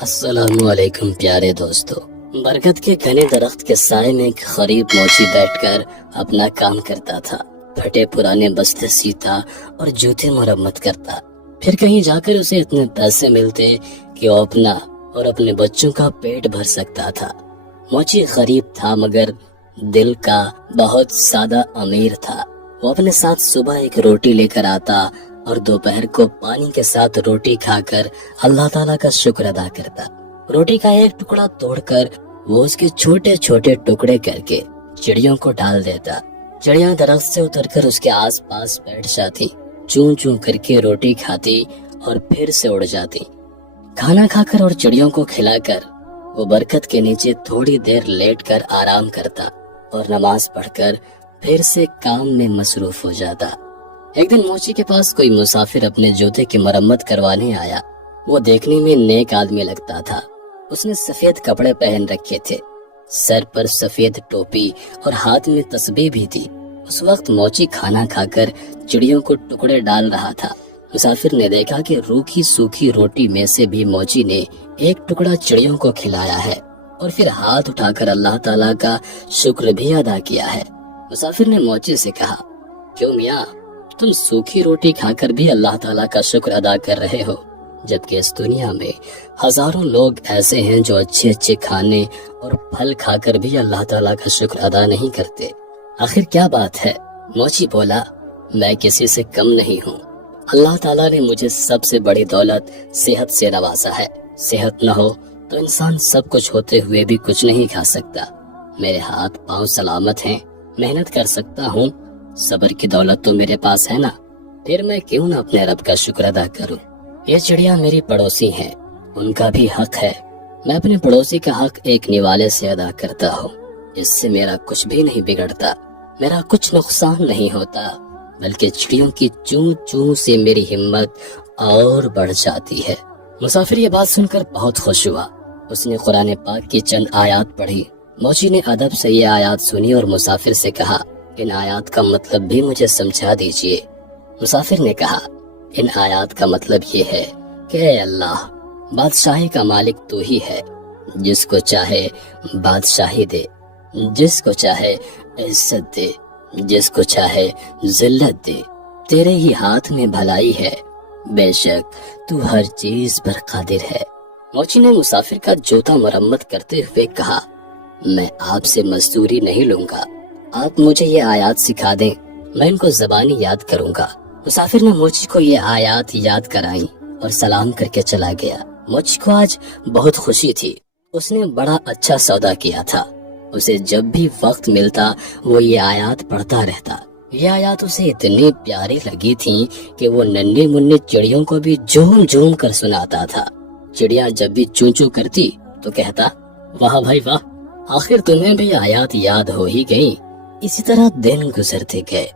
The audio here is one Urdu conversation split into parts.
السلام علیکم پیارے دوستو۔ برکت کے گھنے درخت کے سائے میں ایک غریب موچی بیٹھ کر اپنا کام کرتا تھا۔ پھٹے پرانے بستے سیتا اور جوتے مرمت کرتا۔ پھر کہیں جا کر اسے اتنے پیسے ملتے کہ وہ اپنا اور اپنے بچوں کا پیٹ بھر سکتا تھا۔ موچی غریب تھا مگر دل کا بہت سادہ امیر تھا۔ وہ اپنے ساتھ صبح ایک روٹی لے کر آتا اور دوپہر کو پانی کے ساتھ روٹی کھا کر اللہ تعالیٰ کا شکر ادا کرتا۔ روٹی کا ایک ٹکڑا توڑ کر وہ اس کے چھوٹے چھوٹے ٹکڑے کر کے چڑیوں کو ڈال دیتا۔ چڑیاں درخت سے اتر کر اس کے آس پاس بیٹھ جاتی، چون چون کر کے روٹی کھاتی اور پھر سے اڑ جاتی۔ کھانا کھا کر اور چڑیوں کو کھلا کر وہ برکت کے نیچے تھوڑی دیر لیٹ کر آرام کرتا اور نماز پڑھ کر پھر سے کام میں مصروف ہو جاتا۔ ایک دن موچی کے پاس کوئی مسافر اپنے جوتے کی مرمت کروانے آیا۔ وہ دیکھنے میں نیک آدمی لگتا تھا۔ اس نے سفید کپڑے پہن رکھے تھے، سر پر سفید ٹوپی اور ہاتھ میں تسبیح بھی تھی۔ اس وقت موچی کھانا کھا کر چڑیوں کو ٹکڑے ڈال رہا تھا۔ مسافر نے دیکھا کہ روکھی سوکھی روٹی میں سے بھی موچی نے ایک ٹکڑا چڑیوں کو کھلایا ہے اور پھر ہاتھ اٹھا کر اللہ تعالیٰ کا شکر بھی ادا کیا ہے۔ مسافر نے موچی سے کہا، کیوں میاں، تم سوکھی روٹی کھا کر بھی اللہ تعالیٰ کا شکر ادا کر رہے ہو، جبکہ اس دنیا میں ہزاروں لوگ ایسے ہیں جو اچھے اچھے کھانے اور پھل کھا کر بھی اللہ تعالیٰ کا شکر ادا نہیں کرتے، آخر کیا بات ہے؟ موچی بولا، میں کسی سے کم نہیں ہوں۔ اللہ تعالیٰ نے مجھے سب سے بڑی دولت صحت سے نوازا ہے۔ صحت نہ ہو تو انسان سب کچھ ہوتے ہوئے بھی کچھ نہیں کھا سکتا۔ میرے ہاتھ پاؤں سلامت ہیں، محنت کر سکتا ہوں، صبر کی دولت تو میرے پاس ہے نا، پھر میں کیوں نہ اپنے رب کا شکر ادا کروں۔ یہ چڑیاں میری پڑوسی ہیں، ان کا بھی حق ہے، میں اپنے پڑوسی کا حق ایک نوالے سے ادا کرتا ہوں۔ اس سے میرا کچھ بھی نہیں بگڑتا، میرا کچھ نقصان نہیں ہوتا، بلکہ چڑیوں کی چوں چوں سے میری ہمت اور بڑھ جاتی ہے۔ مسافر یہ بات سن کر بہت خوش ہوا۔ اس نے قرآن پاک کی چند آیات پڑھی۔ موچی نے ادب سے یہ آیات سنی اور مسافر سے کہا، ان آیات کا مطلب بھی مجھے سمجھا دیجئے۔ مسافر نے کہا، ان آیات کا مطلب یہ ہے کہ اے اللہ، بادشاہی کا مالک تو ہی ہے، جس کو چاہے بادشاہی دے، جس کو چاہے عزت دے، جس کو چاہے ذلت دے، تیرے ہی ہاتھ میں بھلائی ہے، بے شک تو ہر چیز پر قادر ہے۔ موچی نے مسافر کا جوتا مرمت کرتے ہوئے کہا، میں آپ سے مزدوری نہیں لوں گا، آپ مجھے یہ آیات سکھا دیں، میں ان کو زبانی یاد کروں گا۔ مسافر نے موچی کو یہ آیات یاد کرائیں اور سلام کر کے چلا گیا۔ موچی کو آج بہت خوشی تھی، اس نے بڑا اچھا سودا کیا تھا۔ اسے جب بھی وقت ملتا وہ یہ آیات پڑھتا رہتا۔ یہ آیات اسے اتنی پیاری لگی تھیں کہ وہ ننھی منھی چڑیوں کو بھی جھوم جھوم کر سناتا تھا۔ چڑیاں جب بھی چوں چوں کرتی تو کہتا، واہ بھائی واہ، آخر تمہیں بھی آیات یاد ہو ہی گئی۔ اسی طرح دن گزرتے گئے۔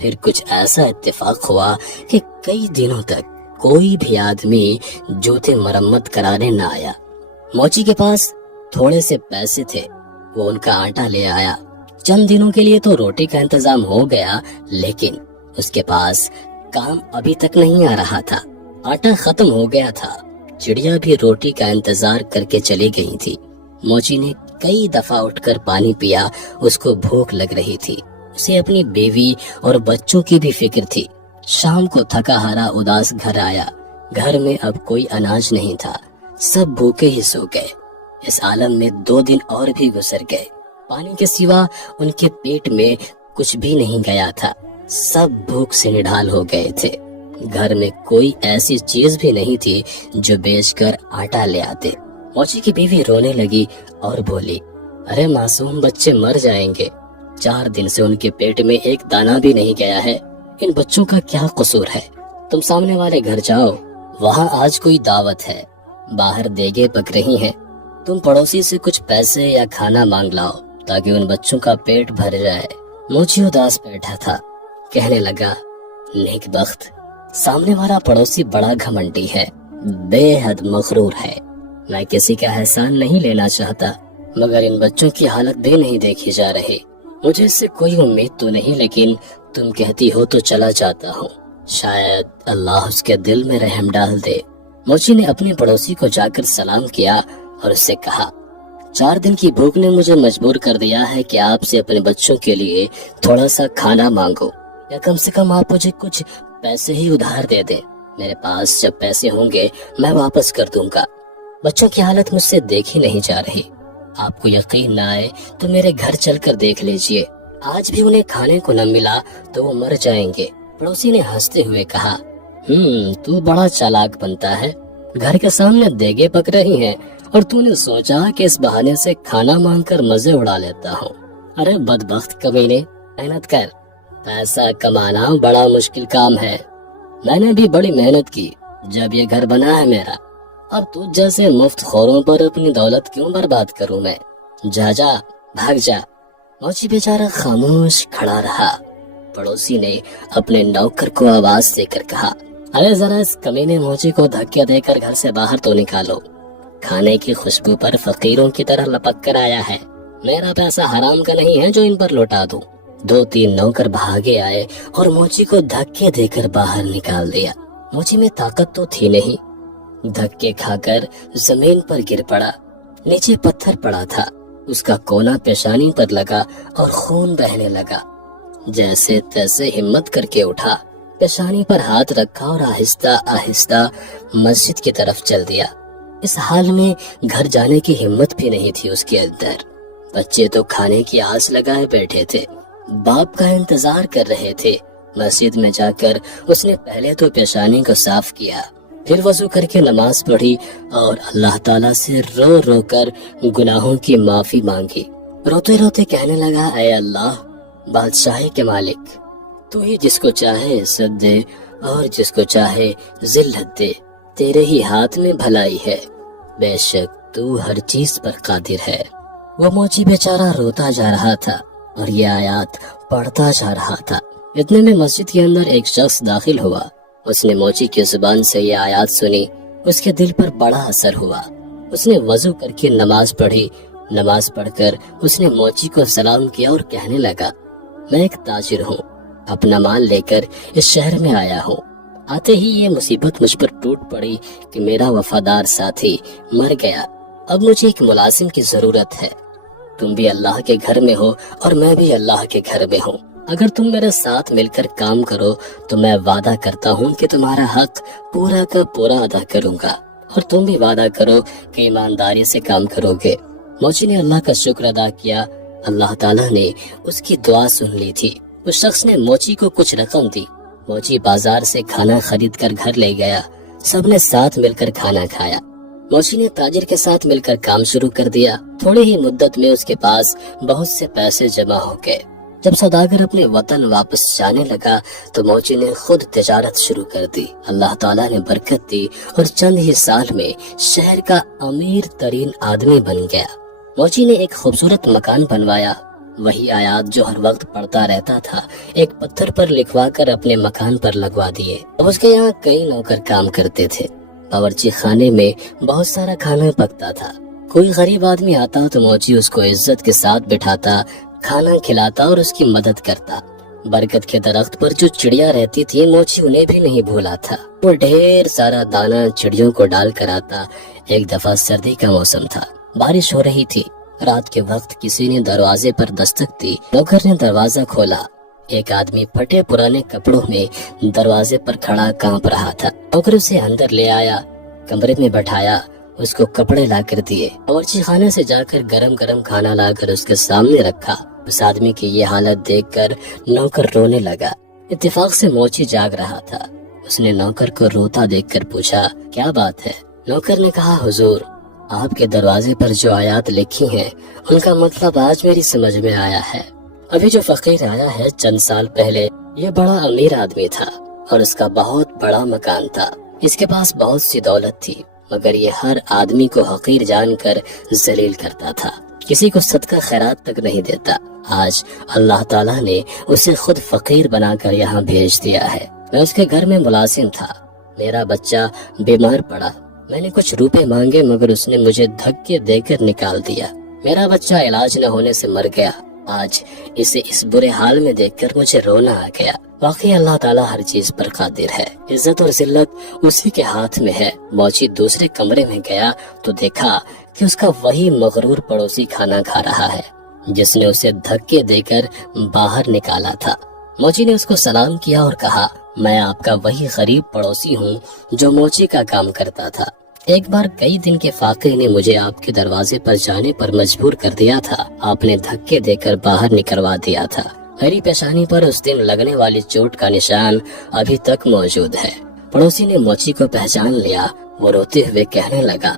پھر کچھ ایسا اتفاق ہوا کہ کئی دنوں تک کوئی بھی آدمی جوتے مرمت کرانے نہ آیا۔ موچی کے پاس تھوڑے سے پیسے تھے، وہ ان کا آٹا لے آیا۔ چند دنوں کے لیے تو روٹی کا انتظام ہو گیا، لیکن اس کے پاس کام ابھی تک نہیں آ رہا تھا، آٹا ختم ہو گیا تھا۔ چڑیا بھی روٹی کا انتظار کر کے چلی گئی تھی۔ موچی نے کئی دفعہ اٹھ کر پانی پیا، اس کو بھوک لگ رہی تھی۔ اسے اپنی بیوی اور بچوں کی بھی فکر تھی۔ شام کو تھکا ہارا اداس گھر آیا۔ گھر میں اب کوئی اناج نہیں تھا، سب بھوکے ہی سو گئے۔ اس عالم میں 2 دن اور بھی گزر گئے۔ پانی کے سوا ان کے پیٹ میں کچھ بھی نہیں گیا تھا، سب بھوک سے نڈھال ہو گئے تھے۔ گھر میں کوئی ایسی چیز بھی نہیں تھی جو بیچ کر آٹا لے آتے۔ موچی کی بیوی رونے لگی اور بولی، ارے معصوم بچے مر جائیں گے، 4 دن سے ان کے پیٹ میں ایک دانہ بھی نہیں گیا ہے، ان بچوں کا کیا قصور ہے؟ تم سامنے والے گھر جاؤ، وہاں آج کوئی دعوت ہے، باہر دیگیں پک رہی ہیں، تم پڑوسی سے کچھ پیسے یا کھانا مانگ لاؤ تاکہ ان بچوں کا پیٹ بھر جائے۔ موچی اداس بیٹھا تھا، کہنے لگا، نیک بخت، سامنے والا پڑوسی بڑا گھمنڈی ہے، بے حد مغرور ہے، میں کسی کا احسان نہیں لینا چاہتا، مگر ان بچوں کی حالت بھی نہیں دیکھی جا رہی، مجھے اس سے کوئی امید تو نہیں، لیکن تم کہتی ہو تو چلا جاتا ہوں، شاید اللہ اس کے دل میں رحم ڈال دے۔ موچی نے اپنے پڑوسی کو جا کر سلام کیا اور اس سے کہا 4 دن کی بھوک نے مجھے مجبور کر دیا ہے کہ آپ سے اپنے بچوں کے لیے تھوڑا سا کھانا مانگو، یا کم سے کم آپ مجھے کچھ پیسے ہی ادھار دے دیں۔ میرے پاس جب پیسے ہوں گے میں واپس کر دوں گا۔ بچوں کی حالت مجھ سے دیکھی نہیں جا رہی، آپ کو یقین نہ آئے تو میرے گھر چل کر دیکھ لیجئے، آج بھی انہیں کھانے کو نہ ملا تو وہ مر جائیں گے۔ پڑوسی نے ہنستے ہوئے کہا تو بڑا چالاک بنتا ہے، گھر کے سامنے دیگیں پک رہی ہیں اور تو نے سوچا کہ اس بہانے سے کھانا مانگ کر مزے اڑا لیتا ہوں۔ ارے بدبخت کمینے، محنت کر، پیسہ کمانا بڑا مشکل کام ہے، میں نے بھی بڑی محنت کی جب یہ گھر بنا ہے میرا، اب تو جیسے مفت خوروں پر اپنی دولت کیوں برباد کروں میں، جا بھاگ جا۔ موچی بیچارہ خاموش کھڑا رہا۔ پڑوسی نے اپنے نوکر کو آواز دے کر کہا ارے ذرا اس کمینے موچی کو دھکے دے کر گھر سے باہر تو نکالو، کھانے کی خوشبو پر فقیروں کی طرح لپک کر آیا ہے، میرا پیسہ حرام کا نہیں ہے جو ان پر لوٹا دوں۔ 2-3 نوکر بھاگے آئے اور موچی کو دھکے دے کر باہر نکال دیا۔ موچی میں طاقت تو تھی نہیں، دھکے کھا کر زمین پر گر پڑا، نیچے پتھر پڑا تھا، اس کا کونا پیشانی پر لگا اور خون بہنے لگا۔ جیسے تیسے ہمت کر کے اٹھا، پیشانی پر ہاتھ رکھا اور آہستہ آہستہ مسجد کی طرف چل دیا۔ اس حال میں گھر جانے کی ہمت بھی نہیں تھی اس کے اندر۔ بچے تو کھانے کی آس لگائے بیٹھے تھے، باپ کا انتظار کر رہے تھے۔ مسجد میں جا کر اس نے پہلے تو پیشانی کو صاف کیا، پھر وضو کر کے نماز پڑھی اور اللہ تعالیٰ سے رو رو کر گناہوں کی معافی مانگی۔ روتے روتے کہنے لگا اے اللہ، بادشاہی کے مالک، تو ہی جس کو چاہے عزت دے اور جس کو چاہے ذلت دے، تیرے ہی ہاتھ میں بھلائی ہے، بے شک تو ہر چیز پر قادر ہے۔ وہ موچی بیچارہ روتا جا رہا تھا اور یہ آیات پڑھتا جا رہا تھا۔ اتنے میں مسجد کے اندر ایک شخص داخل ہوا، اس نے موچی کی زبان سے یہ آیات سنی، اس کے دل پر بڑا اثر ہوا۔ اس نے وضو کر کے نماز پڑھی، نماز پڑھ کر اس نے موچی کو سلام کیا اور کہنے لگا میں ایک تاجر ہوں، اپنا مال لے کر اس شہر میں آیا ہوں، آتے ہی یہ مصیبت مجھ پر ٹوٹ پڑی کہ میرا وفادار ساتھی مر گیا، اب مجھے ایک ملازم کی ضرورت ہے، تم بھی اللہ کے گھر میں ہو اور میں بھی اللہ کے گھر میں ہوں، اگر تم میرے ساتھ مل کر کام کرو تو میں وعدہ کرتا ہوں کہ تمہارا حق پورا کا پورا ادا کروں گا، اور تم بھی وعدہ کرو کہ ایمانداری سے کام کرو گے۔ موچی نے اللہ کا شکر ادا کیا، اللہ تعالیٰ نے اس کی دعا سن لی تھی۔ اس شخص نے موچی کو کچھ رقم دی، موچی بازار سے کھانا خرید کر گھر لے گیا، سب نے ساتھ مل کر کھانا کھایا۔ موچی نے تاجر کے ساتھ مل کر کام شروع کر دیا، تھوڑی ہی مدت میں اس کے پاس بہت سے پیسے جمع ہو گئے۔ جب سوداگر اپنے وطن واپس جانے لگا تو موچی نے خود تجارت شروع کر دی، اللہ تعالیٰ نے برکت دی اور چند ہی سال میں شہر کا امیر ترین آدمی بن گیا۔ موچی نے ایک خوبصورت مکان بنوایا، وہی آیات جو ہر وقت پڑھتا رہتا تھا ایک پتھر پر لکھوا کر اپنے مکان پر لگوا دیے۔ اب اس کے یہاں کئی نوکر کام کرتے تھے، باورچی خانے میں بہت سارا کھانا پکتا تھا، کوئی غریب آدمی آتا تو موچی اس کو عزت کے ساتھ بٹھاتا، کھانا کھلاتا اور اس کی مدد کرتا۔ برکت کے درخت پر جو چڑیا رہتی تھی موچی انہیں بھی نہیں بھولا تھا، وہ ڈھیر سارا دانا چڑیوں کو ڈال کر آتا۔ ایک دفعہ سردی کا موسم تھا، بارش ہو رہی تھی، رات کے وقت کسی نے دروازے پر دستک دی، نوکر نے دروازہ کھولا، ایک آدمی پھٹے پرانے کپڑوں میں دروازے پر کھڑا کانپ رہا تھا۔ نوکر اسے اندر لے آیا، کمرے میں بٹھایا، اس کو کپڑے لا کر دیے، باورچی خانے سے جا کر گرم گرم کھانا لا کر اس کے سامنے رکھا۔ اس آدمی کی یہ حالت دیکھ کر نوکر رونے لگا۔ اتفاق سے موچی جاگ رہا تھا، اس نے نوکر کو روتا دیکھ کر پوچھا کیا بات ہے؟ نوکر نے کہا حضور، آپ کے دروازے پر جو آیات لکھی ہیں ان کا مطلب آج میری سمجھ میں آیا ہے۔ ابھی جو فقیر آیا ہے چند سال پہلے یہ بڑا امیر آدمی تھا اور اس کا بہت بڑا مکان تھا، اس کے پاس بہت سی دولت تھی، مگر یہ ہر آدمی کو حقیر جان کر ذلیل کرتا تھا، کسی کو صدقہ خیرات تک نہیں دیتا۔ آج اللہ تعالیٰ نے اسے خود فقیر بنا کر یہاں بھیج دیا ہے۔ میں اس کے گھر میں ملازم تھا، میرا بچہ بیمار پڑا، میں نے کچھ روپے مانگے مگر اس نے مجھے دھکے دے کر نکال دیا، میرا بچہ علاج نہ ہونے سے مر گیا آج اسے اس برے حال میں دیکھ کر مجھے رونا آ گیا۔ واقعی اللہ تعالیٰ ہر چیز پر قادر ہے، عزت اور ذلت اسی کے ہاتھ میں ہے۔ موچی دوسرے کمرے میں گیا تو دیکھا کہ اس کا وہی مغرور پڑوسی کھانا کھا رہا ہے جس نے اسے دھکے دے کر باہر نکالا تھا۔ موچی نے اس کو سلام کیا اور کہا، میں آپ کا وہی غریب پڑوسی ہوں جو موچی کا کام کرتا تھا۔ ایک بار کئی دن کے فاقے نے مجھے آپ کے دروازے پر جانے پر مجبور کر دیا تھا۔ آپ نے دھکے دے کر باہر نکلوا دیا تھا۔ میری پیشانی پر اس دن لگنے والی چوٹ کا نشان ابھی تک موجود ہے۔ پڑوسی نے موچی کو پہچان لیا۔ وہ روتے ہوئے کہنے لگا،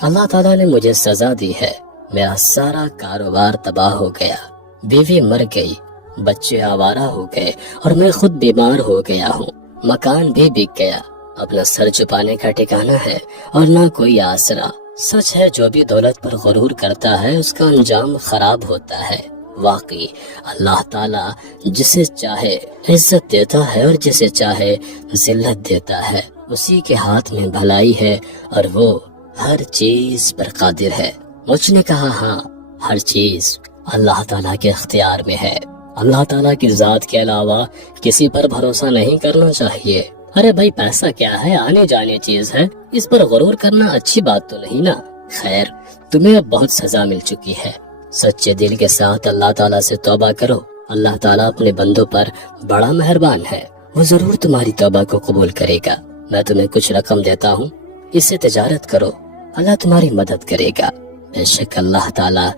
اللہ تعالیٰ نے مجھے سزا دی ہے، میرا سارا کاروبار تباہ ہو گیا، بیوی مر گئی، بچے آوارہ ہو گئے اور میں خود بیمار ہو گیا ہوں، مکان بھی بک گیا، اپنا سر چھپانے کا ٹھکانہ ہے اور نہ کوئی آسرا۔ سچ ہے جو بھی دولت پر غرور کرتا ہے اس کا انجام خراب ہوتا ہے۔ واقعی اللہ تعالیٰ جسے چاہے عزت دیتا ہے اور جسے چاہے ذلت دیتا ہے، اسی کے ہاتھ میں بھلائی ہے اور وہ ہر چیز پر قادر ہے۔ مجھ نے کہا، ہاں، ہر چیز اللہ تعالیٰ کے اختیار میں ہے۔ اللہ تعالیٰ کی ذات کے علاوہ کسی پر بھروسہ نہیں کرنا چاہیے۔ ارے بھائی، پیسہ کیا ہے، آنے جانے چیز ہے، اس پر غرور کرنا اچھی بات تو نہیں نا۔ خیر، تمہیں اب بہت سزا مل چکی ہے۔ سچے دل کے ساتھ اللہ تعالیٰ سے توبہ کرو، اللہ تعالیٰ اپنے بندوں پر بڑا مہربان ہے، وہ ضرور تمہاری توبہ کو قبول کرے گا۔ میں تمہیں کچھ رقم دیتا ہوں، اس سے تجارت کرو، اللہ تمہاری مدد کرے گا۔ بے شک اللہ تعالیٰ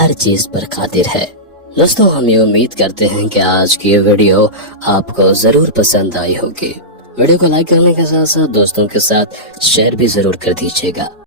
ہر چیز پر قادر ہے۔ دوستوں، ہم یہ امید کرتے ہیں کہ آج کی یہ ویڈیو آپ کو ضرور پسند آئی ہوگی۔ ویڈیو کو لائک کرنے کے ساتھ ساتھ دوستوں کے ساتھ شیئر بھی ضرور کر دیجیے گا۔